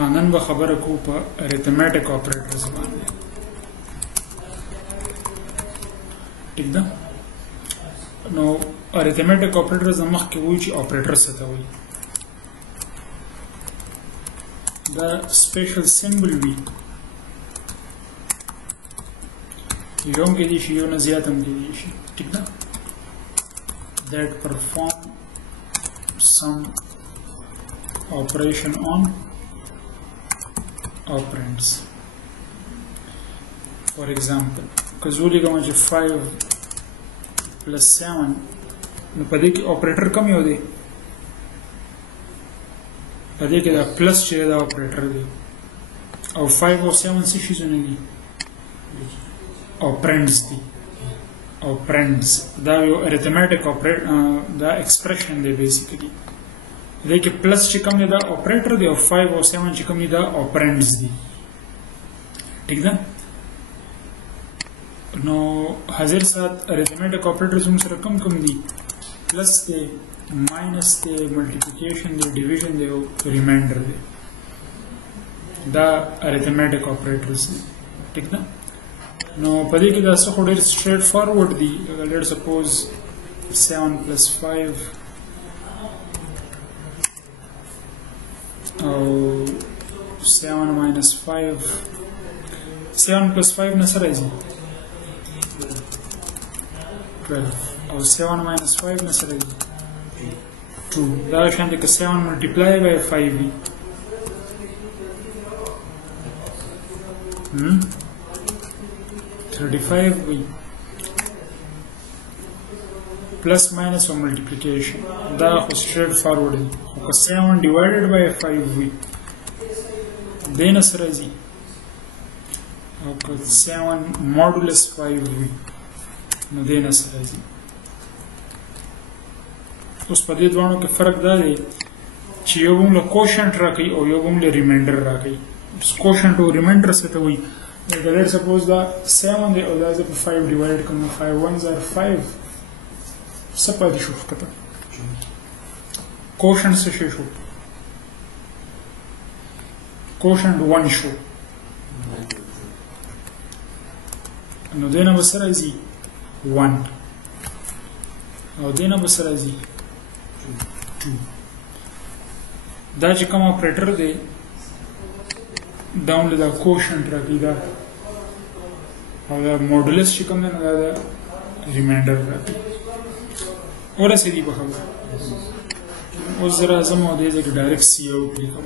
خانن به خبره کو په arithmetic operators باندې ٹھیک ده نو arithmetic operators مخکې وایي چې operator څه ته وایي دا special symbol وي یو هم کېدی شي یو نه زیات هم کېدی شي ٹھیک ده that perform some operation on operands. For example, کزولی کوم چې 5 plus 7 نو پدې کې operator کوم یو دی پدې کې دا plus چې دا operator دی او 5 او 7 څه شي زونه دي operands دي operands دا یو arithmetic دا expression دی basically دې کې پلس چې کوم دی دا operator دی او 5 او 7 چې کوم دی دا operands دي ٹھیک ده نو حاضر سات arithmetic operators هم سره کوم دي پلس دی ماینس دی ملټیپلیکیشن دی ډیویژن دی او ریمایندر دی دا arithmetic operators دي ٹھیک ده نو پدې کې دا څه خو ډېر straight forward دي let's suppose 7 plus 5 او 7 minus 5 7 plus 5 نه سره راځي 12 او 7 minus 5 نه سره راځي 2 دا شان دي که 7 multiply by 5 وي 35 وي plus minus or multiplication دا خو straight forward دی خو که 7 divided by 5 وي دې نه سره راځي او که 7 modulus 5 وي نو دې نه سره راځي اوس په دې دوانو کې فرق دا دی چې یو موږ له quotient راکوي او یو موږ له remainder راکوي quotient او remainder څه ته وایي let's suppose دا 7 دی او دا زه په 5 divided کوم 5 ones are 5 څه پاتې شو ښکته quotient څه شی شو quotient 1 شو نو دې نه به څه راځي 1 او دې نه به څه راځي 2 دا چې کوم operator دی دا هم دا quotient راکوي دا او دا modulus چې کوم دی نو دا remainder راکوي ورسېدي په خبره اوس زه راځم او دې ځای کې ډایرکټ سی اوټ لیکم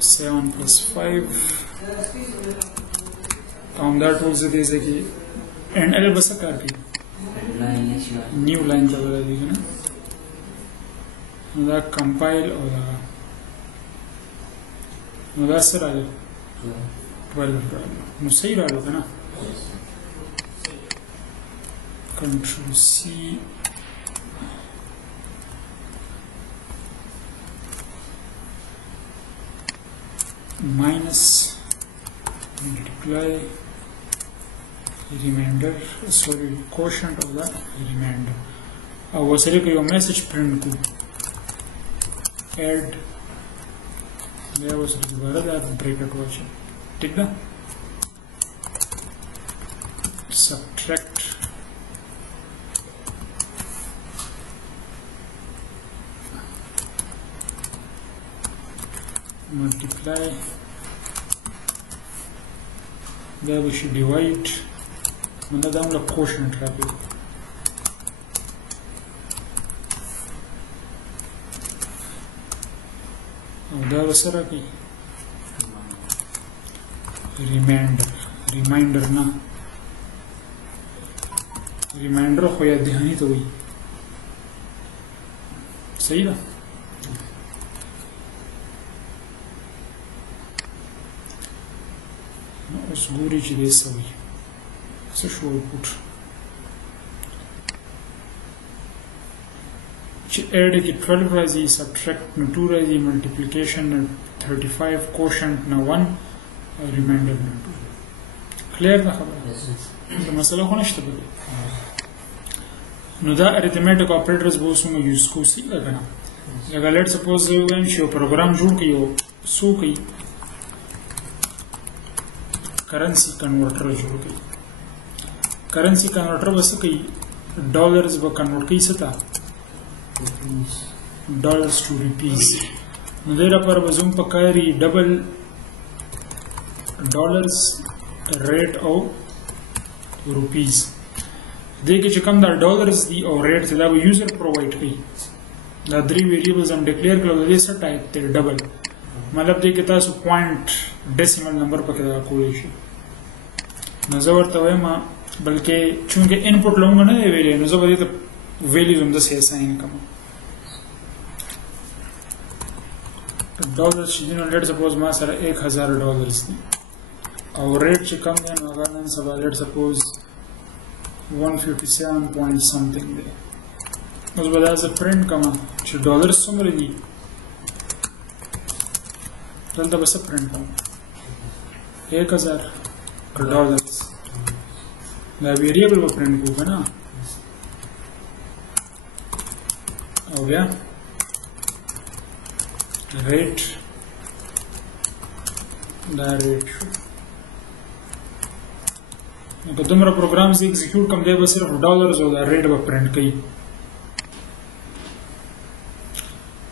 7 plus 5 کوم دا ټول زه دې ځای کې and ال به څه کار کوي نیو لاین ته راځي که نه نو دا کمپایل او دا نو دا څه راغلی 12 راغلی نو صحیح راغلو که نه Control C minus multiply remainder sorry quotient of the remainder او وسره کې یو میسج پرنٹ کو add بیا وسره دوباره دا بریکټ واچي ٹھیک ده subtract multiply دا به شي divide نو دا هم له quotient راغلی او دا به څه راکوي reminder نه reminder خو یاد دهاني ته وایي صحیح ده اوس ګوري چې دې څه وایي څه شو output چې add کې 12 راځي subtract نو 2 راځي multiplication نو 35 quotient نو 1 remainder نو 2 clear ده خبره دا مسله خو نشته بده نو دا arithmetic operators به اوس موږ یوز کوو څنګه کنه لکه لیټ سپوز زه وایم چې یو پروګرام جوړ کړي او څو کوي کرنسي کنورټر جوړ کړي کرنسي کنورټر به څه کوي ډالرز به کنورټ کوي څه ته ډالرز ټو روپیز نو دې لپاره به زموږ په کار وي ډبل ډالرز ریټ او روپیز دې کې چې کوم دا ډالرز دي او ریټ دا به یوزر پرووایډ کوي دا درې ویریبلز هم ډیکلیئر کړل د دې څه ټایپ دی ډبل مطلب دې کې تاسو پوینټ ډیسیمل نمبر پکې دا کولی شي نو زه ورته وایم بلکې چونکې انپوټ لومړی نه دی ویلی نو زه به دې ته ویلیوز همداسې اساین کړم ډالرز چې دي نو لیټ سپوز ما سره 1000 ډالرز دي او ریټ چې کم دی نو هغه نن سبا لیټ سپوز 157 پوینټ سمثینګ دی اوس به دا زه پرنټ کړم چې ډالرز څومره دي دلته به څه پرنټ کړم 1000 ډالرز دا ویریبل به پرنټ کوو که نه او بیا ریټ دا ریټ شو نو که دومره پروګرام زه ایگزیکیوټ کړم دی به صرف ډالرز او دا ریټ به پرنټ کوي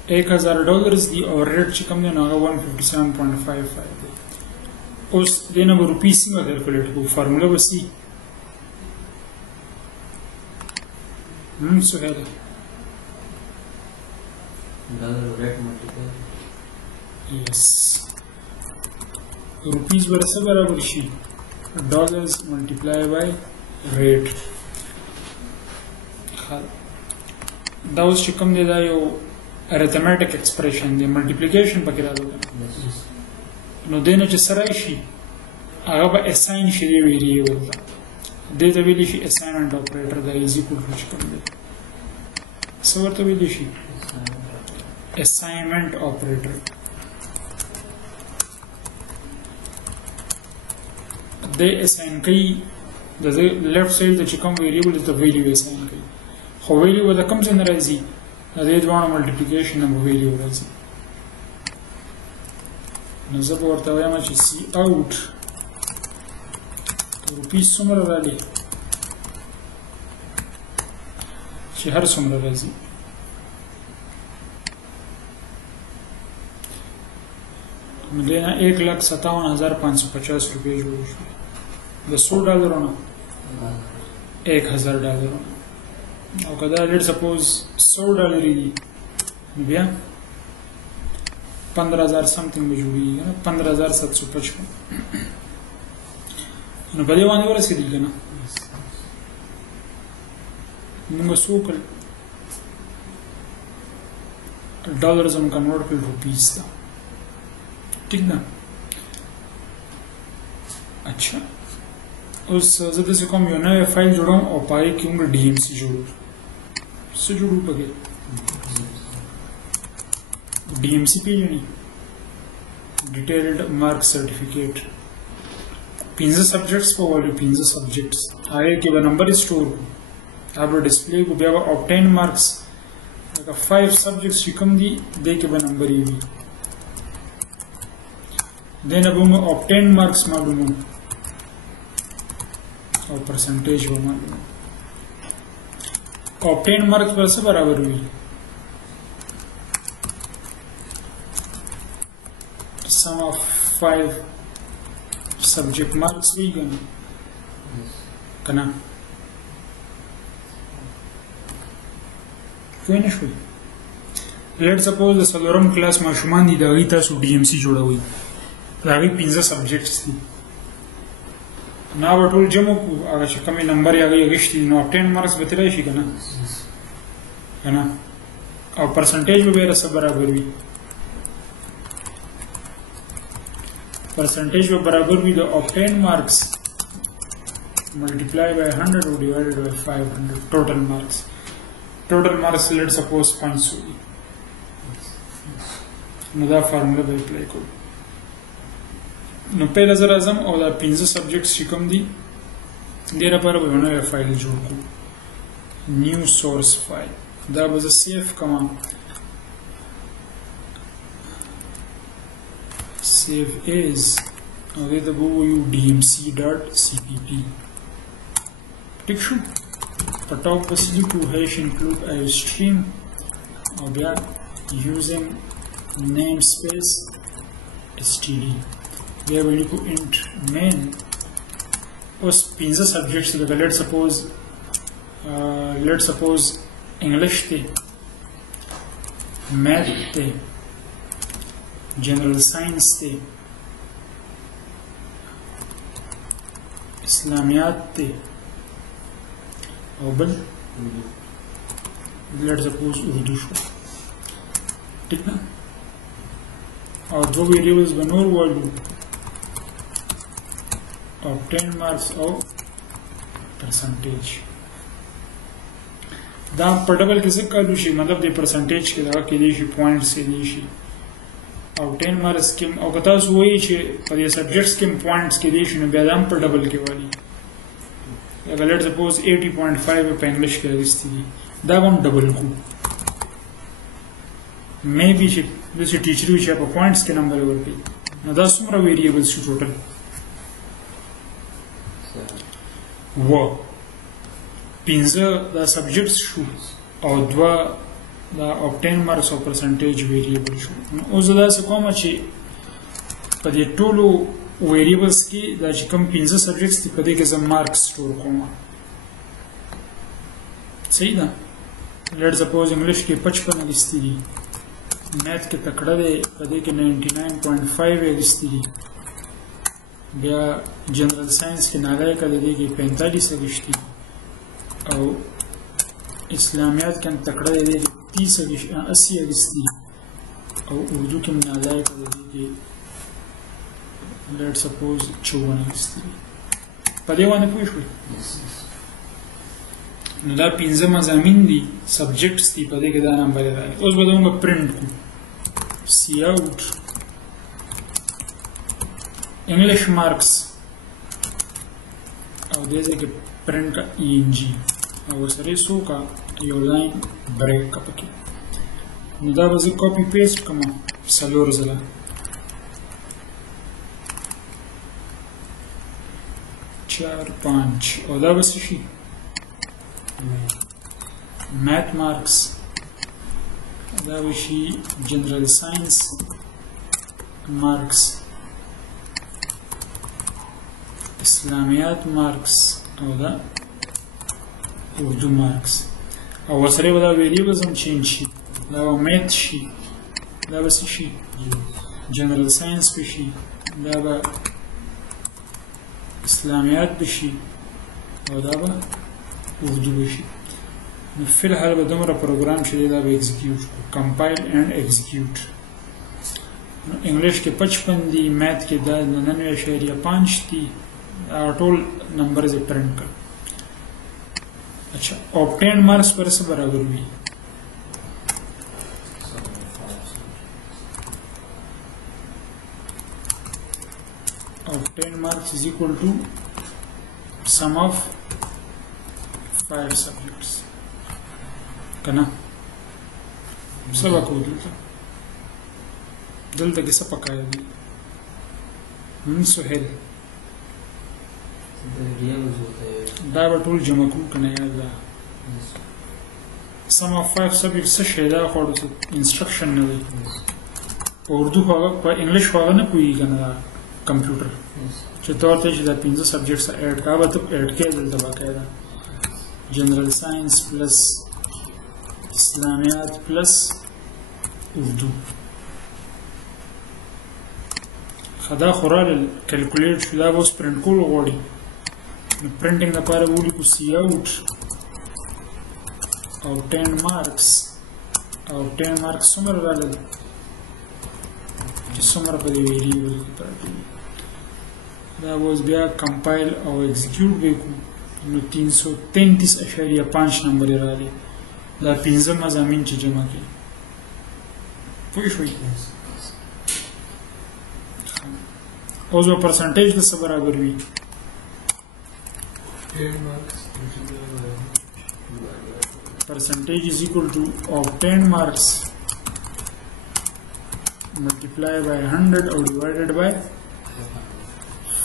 1000 ډالرز دي او ریټ چې کوم دی نو هغه 157.55 دی اوس دې نه به روپۍ څنګه کیلکولیټ کوو فارموله به سي سهیله یس روپیز به څه برابر شي ډالرز ملټیپلای بای ریټ دا اوس چې کوم دی دا یو arithmetic expression دی ملټیپلیکیشن پکې راغلی نو دې نه چې څه راشي هغه به اساین شي دی ویریبل ته دې ته ویلی شي assignment operator دا از equal to چې کوم دی څه ورته ویلی شي assignment operator دې assign کوي د left side ته چې کوم ویریبل ته ویلیو assign کوي خو ویلیو د کوم څه نه راځي د دې دوه ملټیپلیکیشن نه ویلیو راځي نو زه به ورته وایم چې سی اوټ روپیز څومره راځي چې هر څومره راځي نو دې نه 1,57,550 روپۍ جوړ شو د 100 ډالرونو 1000 ډالرونو او که دا لیټ سپوز 100 ډالرې دي نو بیا 15,000 سمثینګ به جوړېږي 15,755 نو په دې باندې ورسېدل که نه موږ څه وکړل ډالرز هم کنورټ کړل روپیز ته ٹھیک ده اچھا اوس زه داسې کوم یو نوی فایل جوړوم او په هغې کې موږ DMC جوړو څه جوړو پکې DMC پېژنئ ډیټیلډ مارک سرټیفیکیټ 15 سبجیکټس په والو 15 سبجیکټس هغې کې به نمبر سټور کړو هغه به ډسپلی کړو بیا به obtain مارکس لکه 5 سبجیکټس چې کوم دي دې کې به نمبر یې وي دې نه به مو obtain مارکس معلومو او پرسنټیج به معلومو obtain مارکس به څه برابر وي sum of 5 subject marks وي که نه پوه نه شوئ لیټ سپوز د څلورم کلاس ماشومان دي د هغوی تاسو DMC جوړوئ د هغوی 15 سبجیکټس دي نو به ټول جمع کړو هغه چې کومې نمبر یې هغوی اخیستي دي نو 10 مارکس به ترې راشي که نه او پرسنټیج به بیا څه برابر وي percentage will barabar be the obtained marks multiplied by 100 or divided by 500 total marks let's suppose 500 نو دا فارمولا به اپلای کوو نو پهله زه راځم او دا 15 سبجیکټس چې کوم دي دې لپاره به یو نوی فایل جوړ کړو نیو سورس فایل دا به زه سیف کوم save as او دې ته به ووایو dmc.cpp ټیک شو په ټاپ پسې لیکو hash include iostream او بیا using namespace std بیا به لیکو int main اوس 15 subjects لکه let's suppose English ته math ته general science ته اسلامیات ته او بل let's suppose اردو شو ٹھیک نا او دو ویریبلز به نور وایو obtain marks او percentage دا په ډبل کې څه کارو شي مطلب د پرسنټیج کې دا کې دی شي پوینټس کې دی شي او 10 مارکس کې او که تاسو وایي چې په دې سبجیکټس کې پوینټس کې دی شي نو بیا دا په ډبل کې وایي اگر لیټ سپوز 80.5 په انګلیش کې راغستې دي دا هم ډبل کو مې بي چې د ټیچر وي چې په پوینټس کې نمبر ورکړي نو دا څومره ویریبلز شو ټوټل و 15 دا سبجیکټس شو او 2 دا obtain marks او percentage variable شو اوس دا څه کوم چې په دې ټولو variables کې دا چې کوم 15 سبجیکټس دي په دې کې زم مارکس سٹور کوم صحیح ده لیټ سپوز انګلیش کې 55 لستې دي میث کې تکړه دی په دې کې 99.5 لستې دي بیا جنرال ساينس کې نالایق دی کې 45 لستې او اسلامیات کې تکړه دی 30 لستې او اردو کې نالایق دی کې لیټ سپوز 54 لستې په دې باندې پوه شئ نو دا 15 مضامین دي سبجیکټس دي په دې کې دا نمبر راځي اوس به موږ پرینټ کوو سی اوټ انګلیش مارکس او دې کې پرینټ کا ان جی او سره سو کا یو لاین بریک کا پکې نو دا به زه کاپی پیسټ کوم سلور زله چار پانچ او دا به څه شي math marks دا به شي general science marks اسلامیات marks او دا اردو marks او ورسره به دا variables هم change شي دا به math شي دا به څه شي general science به شي دا به اسلامیات به شي او دا به اردو بشي نو فی الحال به دومره پروګرام چې دا به ایگزیکیوټ کمپایل اینڈ ایگزیکیوټ نو انګلیش کې 55 دی میث کې دا 99.5 دی ټول نمبرز پرنٹ کړ اچھا obtain marks پر څه برابر وي obtain marks is equal to sum of 5 subjects کنا سبق ودلته دلته کې څه پکای دي من سهل دا به ټول جمع کوو کنه یاد ده sum of 5 subjects څه شی دا خو انسټرکشن نه دی په اردو هغه په انګلیش هغه نه کوي کنه کمپیوټر چې تور ته چې دا 15 سبجیکټس اډ کا به ته اډ کې دلته باقاعده general science plus اسلامیات plus اردو خدا خورال کیلکولیټ شو دا اوس پرنټ کول غواړي نو پرنټینګ لپاره ولیکو سی اوټ او 10 مارکس او 10 مارکس څومره راغلل چې څومره په دې ویریبل کې پراته دا اوس بیا کمپایل او ایگزیکیوټ وکړو نو 333.5 نمبر راغلی دا 15 مضامین چې جمع کړي پوه شوئ اوس به پرسنټیج د څه برابر وي percentage is equal to obtained marks multiply by 100 or divided by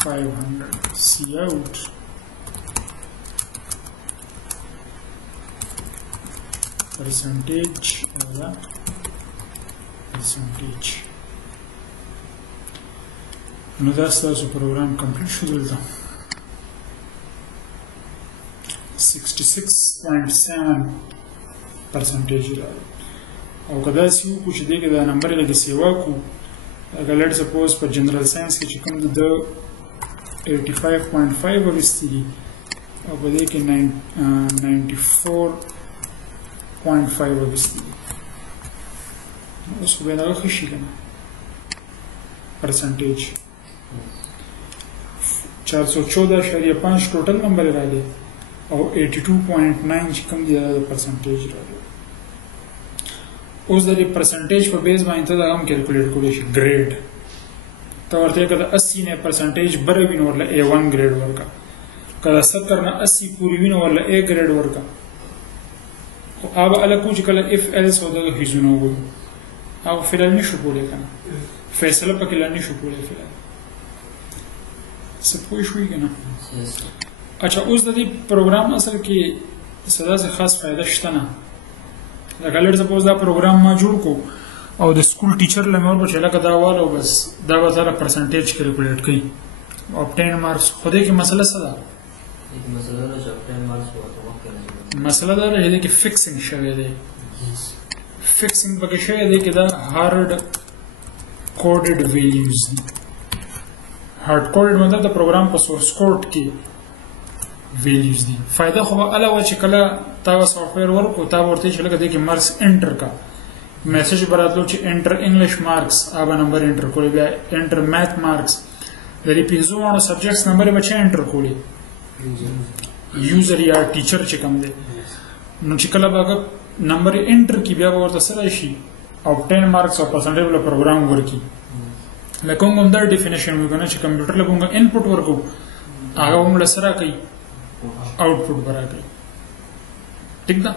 500. Cout percentage percentage. نو دا ستاسو پروګرام کمپلیټ شو دلته 66.7% راغلی او که داسې وکړو چې دې کې دا نمبر لږ سیوا کړو لکه لیټ سپوز په جنرال ساینس کې چې کوم د 85.5 اخیستي دي او په دې کې 94.5 اخیستي دي اوس خو به دغه ښه شي که نه پرسنټیج 414.5 ټوټل نمبر راغلی او 82.9 چې کوم دی دا پرسنټیج راغلی. اوس د دې پرسنټیج په بیس باندې ته دا هم کیلکولیټ کولی شي ګریډ ته ورته که د 80 نه پرسنټیج بره وي نو ورله A1 ګریډ ورکړه که د 70 نه 80 پورې وي نو ورله A ګریډ ورکړه خو هغه هله کوو چې کله اف ایلس او دغه هیزونه ووایو هغه فلحال نشو کولی که نه فیصله پکې لا نشو کولی فلحال څه پوه شوي که نه اچھا اوس د دې پروګرام اصل کې څه داسې خاص فایده شته نه لکه لیټ سپوز دا پروګرام ما جوړ کو او د سکول ټیچر له مې ورپسې لکه دا والو بس دا به سره پرسنټیج کیلکولیټ کوي obtain marks خو دې کې مسله څه ده مسله دا ده چې دې کې فکسینګ شوی دی فکسینګ پکې شوی دی چې دا هارډ کوډډ ویلیوز دي هارډ کوډډ مطلب د پروګرام په سورس کوډ کې ویلیوز دي فایده خو به هله وه چې کله تا به سافټویر ورکړو تا به ورته وایي چې لکه دې کې مارکس انټر کا میسج به راتلو چې انټر انګلیش مارکس هغه نمبر انټر کولی بیا انټر میث مارکس د دې پنځو واړو سبجیکټس نمبر یې به چا انټر کولی یوزر یا ټیچر چې کوم دی نو چې کله به هغه نمبر یې انټر کړي بیا به ورته څه راشي obtain marks او پرسنټیج له پروګرام ورکړي لکه موږ هم دا ډیفینیشن وکړو نه چې کمپیوټر له موږ انپوټ ورکړو هغه هم له سره کوي आउटपुट बरा करें ठीक ना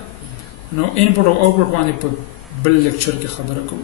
no input और आउटपुट वाले पर बल लेक्चर के खबर को